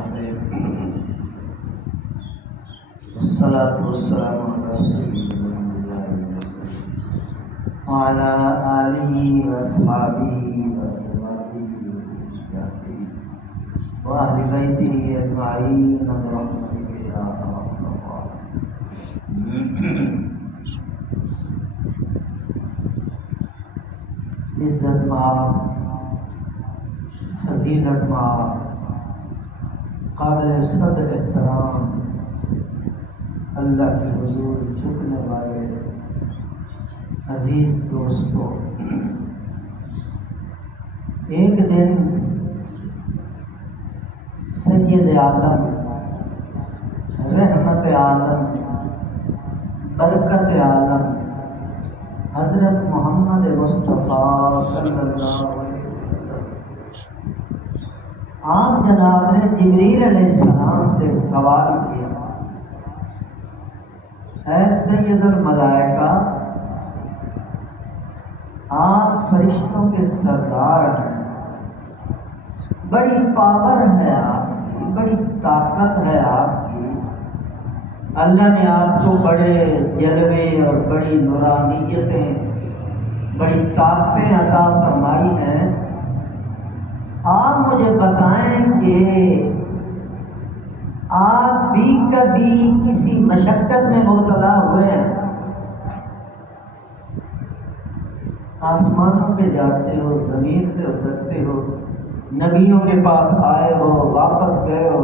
الرحيم والصلاة والسلام على سيدنا الأنبياء وعلى آله وأصحابه وأزواجه وذريته وأهل بيته أجمعين برحمتك يا أرحم الراحمين. عزت مآب، فضیلت مآب، قابل صدر احترام اللہ کے حضور جھکنے والے عزیز دوستو، ایک دن سید عالم، رحمت عالم، برکت عالم حضرت محمد مصطفیٰ صلی اللہ علیہ وسلم، آپ جناب نے جبریل علیہ السلام سے سوال کیا، اے سید الملائکہ، آپ فرشتوں کے سردار ہیں، بڑی پاور ہے آپ کی، بڑی طاقت ہے آپ کی، اللہ نے آپ کو بڑے جلوے اور بڑی نورانیتیں، بڑی طاقتیں عطا فرمائی ہیں، آپ مجھے بتائیں کہ آپ بھی کبھی کسی مشقت میں مبتلا ہوئے ہیں؟ آسمانوں پہ جاتے ہو، زمین پہ اترتے ہو، نبیوں کے پاس آئے ہو، واپس گئے ہو،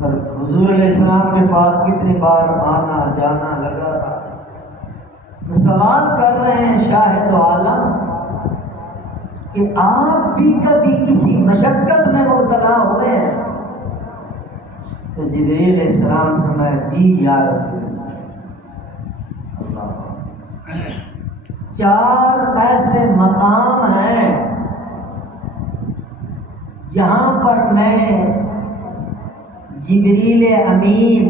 اور حضور علیہ السلام کے پاس کتنی بار آنا جانا لگا تھا، تو سوال کر رہے ہیں شاہد عالم کہ آپ بھی کبھی کسی مشقت میں مبتلا ہوئے ہیں؟ تو جبریل علیہ السلام فرمایا جی یا رسول اللہ۔ چار ایسے مقام ہیں یہاں پر میں جبریل امین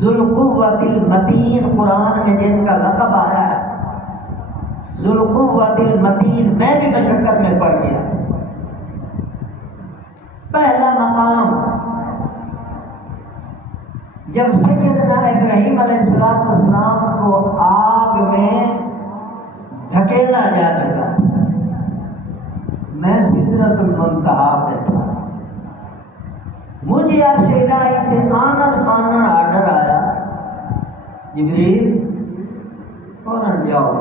ذوالقوۃ المتین، قرآن میں جن کا لقب آیا ہے ذوالقوۃ المتین، میں بھی مشقت میں پڑ گیا۔ پہلا مقام، جب سیدنا ابراہیم علیہ السلام کو آگ میں دھکیلا جا چکا، میں سدرۃ المنتہا پہ تھا، مجھے عرش الہی سے آنر فانر آرڈر آیا، جبریل فوراً جاؤ،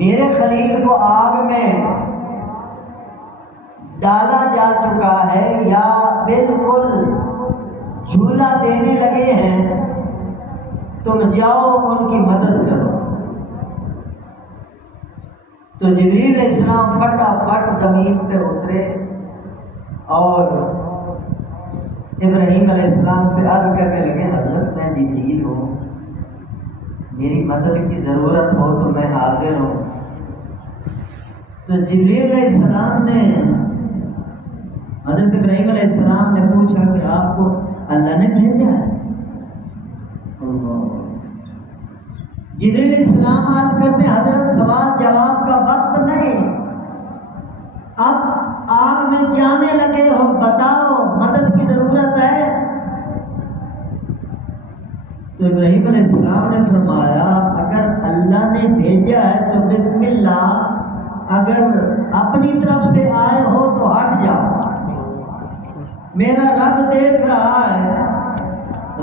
میرے خلیل کو آگ میں ڈالا جا چکا ہے یا بالکل جھولا دینے لگے ہیں، تم جاؤ ان کی مدد کرو۔ تو جبریل علیہ السلام فٹافٹ زمین پہ اترے اور ابراہیم علیہ السلام سے عرض کرنے لگے، حضرت میں جبریل ہوں، میری مدد کی ضرورت ہو تو میں حاضر ہوں۔ تو جبریل علیہ السلام نے حضرت ابراہیم علیہ السلام نے پوچھا کہ آپ کو اللہ نے بھیجا ہے؟ جبریل علیہ السلام عرض کرتے حضرت سوال جواب کا وقت نہیں، اب آگ میں جانے لگے ہو، بتاؤ مدد کی ضرورت ہے؟ تو ابراہیم علیہ السلام نے فرمایا اگر اللہ نے بھیجا ہے تو بسم اللہ، اگر اپنی طرف سے آئے ہو تو ہٹ جاؤ، میرا رب دیکھ رہا ہے،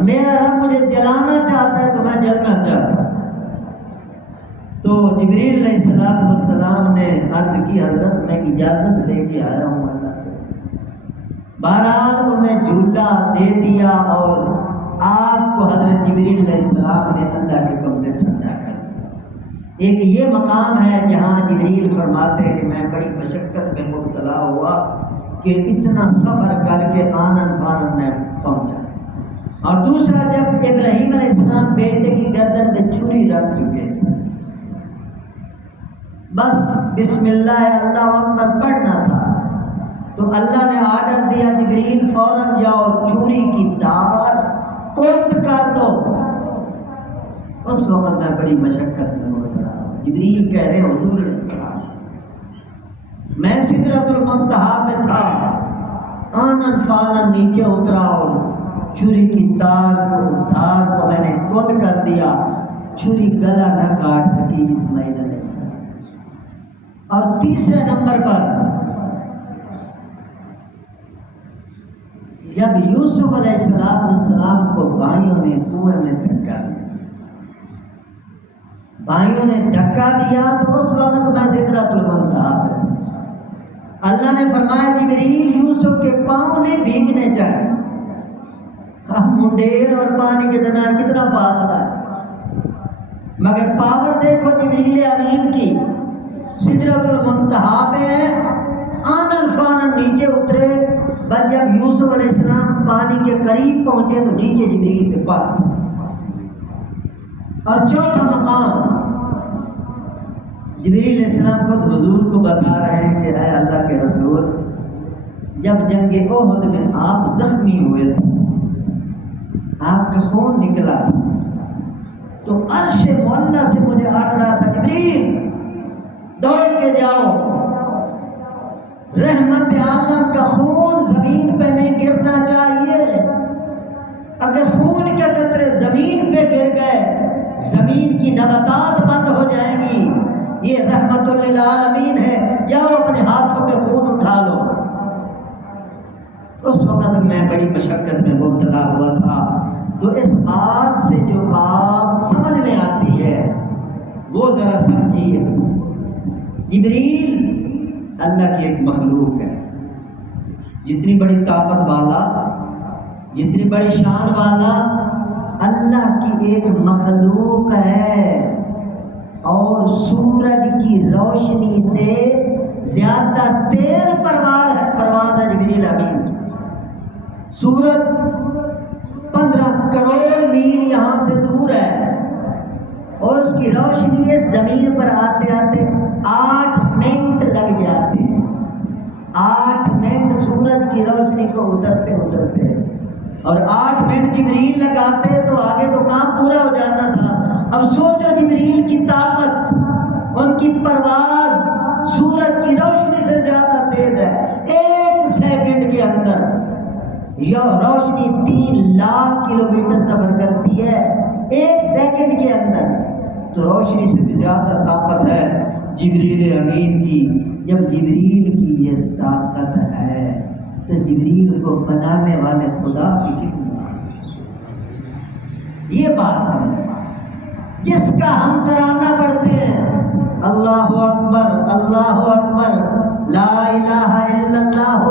میرا رب مجھے جلانا چاہتا ہے تو میں جلنا چاہتا ہوں۔ تو جبریل علیہ السلام نے عرض کی حضرت میں اجازت لے کے آیا ہوں اللہ سے۔ بہرحال انہیں جھولا دے دیا اور آپ کو حضرت جبریل علیہ السلام نے اللہ کے حکم سے ٹھنڈا کر دیا۔ ایک یہ مقام ہے جہاں جبریل فرماتے ہیں کہ میں بڑی مشقت میں مبتلا ہوا کہ اتنا سفر کر کے آنن فانن میں پہنچا۔ اور دوسرا، جب ابراہیم علیہ السلام بیٹے کی گردن پہ چھری رکھ چکے، بس بسم اللہ اللہ اکبر پڑھنا تھا، تو اللہ نے آرڈر دیا جبریل فوراً جاؤ چھری کی دھار کند کر دو۔ اس وقت میں بڑی مشقت میں مبتلا ہوں۔ جبریل کہہ رہے حضور علیہ السلام، میں سدرۃ المنتہا پہ تھا، آنن فانن نیچے اترا اور چھری کی دھار کو میں نے کند کر دیا، چھری گلا نہ کاٹ سکی اسماعیل علیہ السلام۔ اور تیسرے نمبر پر جب یوسف علیہ السلام کو بھائیوں نے کنویں میں دھکا دیا، بھائیوں نے دھکا دیا تو اس وقت میں سدرۃ المنتہا پہ، اللہ نے فرمایا جبریل یوسف کے پاؤں نے بھیگنے چاہے۔ اب منڈیر اور پانی کے درمیان کتنا فاصلہ ہے، مگر پاور دیکھو جبریل امین کی، سدرۃ المنتہا پہ آنن فانن نیچے اترے، بس جب یوسف علیہ السلام پانی کے قریب پہنچے تو نیچے جبریل کے پاس۔ اور چوتھا مقام جبریل علیہ السلام خود حضور کو بتا رہے ہیں کہ اے اللہ کے رسول، جب جنگ احد میں آپ زخمی ہوئے تھے، آپ کا خون نکلا تھا، تو عرش معلیٰ سے مجھے ہٹ رہا تھا، جبریل دوڑ کے جاؤ، رحمت عالم کا خون زمین پہ نہیں گرنا چاہیے، اگر خون کے قطرے زمین پہ گر گئے زمین کی نباتات بند ہو جائیں گی، یہ رحمت للعالمین ہے، جاؤ اپنے ہاتھوں پہ خون اٹھا لو۔ اس وقت میں بڑی مشقت میں مبتلا ہوا تھا، تو اس بات سے جو بات سمجھ میں آتی ہے وہ ذرا سمجھیے، جبریل اللہ کی ایک مخلوق ہے، جتنی بڑی طاقت والا، جتنی بڑی شان والا اللہ کی ایک مخلوق ہے، اور سورج کی روشنی سے زیادہ تیز پرواز ہے جبریل امین کی۔ سورج 15 کروڑ میل یہاں سے دور ہے، اور اس کی روشنی اس زمین پر آتے آتے 8 منٹ لگ جاتے ہیں، 8 منٹ سورج کی روشنی کو اترتے اترتے، اور 8 منٹ جبریل لگاتے تو آگے تو کام پورا ہو جانا تھا۔ اب سوچو جبریل کی طاقت، ان کی پرواز سورج کی روشنی سے زیادہ تیز ہے، 1 سیکنڈ کے اندر یہ روشنی 3 لاکھ کلومیٹر سفر کرتی ہے 1 سیکنڈ کے اندر، تو روشنی سے بھی زیادہ طاقت ہے جبریل امین کی۔ جب جبریل کی یہ طاقت ہے تو جبریل کو بنانے والے خدا کی کتنی طاقت، یہ بات سمجھ، جس کا ہم ترانہ پڑھتے ہیں اللہ اکبر اللہ اکبر لا الہ الا اللہ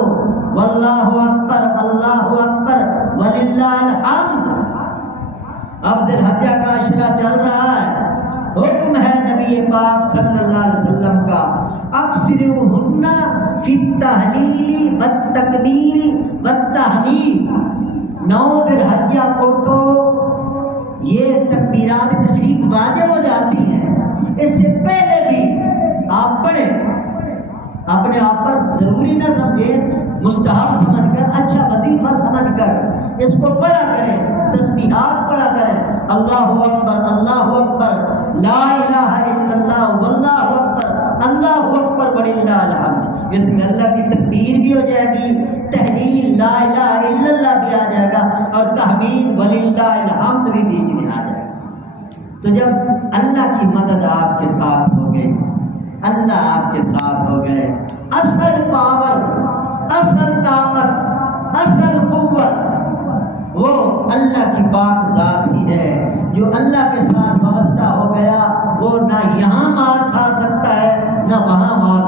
واللہ اکبر اللہ اکبر وللہ الحمد۔ اب ذی الحجہ کا عشرہ چل رہا ہے، حکم ہے نبی پاک صلی اللہ علیہ وسلم کا، اکثرہن فی التہلیل والتکبیر والتحمیل۔ 9 ذی الحجہ کو تو یہ تکبیرات تشریف واجب ہو جاتی ہیں، اس سے پہلے بھی آپ پڑھیں، اپنے آپ پر ضروری نہ سمجھیں، مستحب سمجھ کر، اچھا وظیفہ سمجھ کر اس کو پڑھا کریں، تسبیحات پڑھا کریں، اللہ اکبر لا الہ الا اللہ واللہ اکبر وللہ الحمد۔ اس میں اللہ کی تکبیر بھی ہو جائے گی، تحلیل لا الہ الا اللہ بھی آ جائے گا، اور تحمید وللہ الحمد بھی بیچ میں آ جائے گا۔ تو جب اللہ کی مدد آپ کے ساتھ ہو گئی، اللہ آپ کے ساتھ ہو گئے، اصل پاور، اصل طاقت، اصل قوت وہ اللہ کی پاک ذات ہی ہے۔ جو اللہ کے ساتھ وابستہ ہو گیا وہ نہ یہاں مار کھا سکتا ہے نہ وہاں مار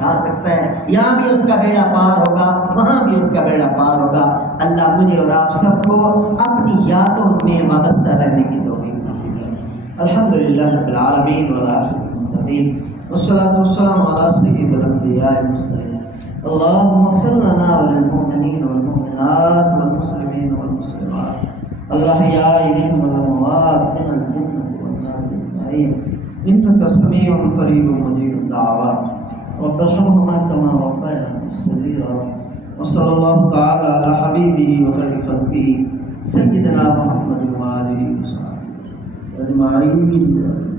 کھا سکتا ہے، یہاں بھی اس کا بیڑا پار ہوگا، وہاں بھی اس کا بیڑا پار ہوگا۔ اللہ مجھے اور آپ سب کو اپنی یادوں میں وابستہ رہنے کی توفیق نصیب کرے۔ الحمدللہ رب العالمین والعاقبۃ والصلاۃ والسلام علی سید الانبیاء والمرسلین۔ اللهم اغفر لنا وللمؤمنین والمؤمنات والمسلمین والمسلمات الأحياء منهم والأموات من الجنة والناس أجمعين إنك سميع قريب مجيب الدعوات رب ارحمهما كما ربياني صغيرا وصلى الله تعالى على حبيبه وخير خلقه سيدنا محمد وآله وصحبه أجمعين.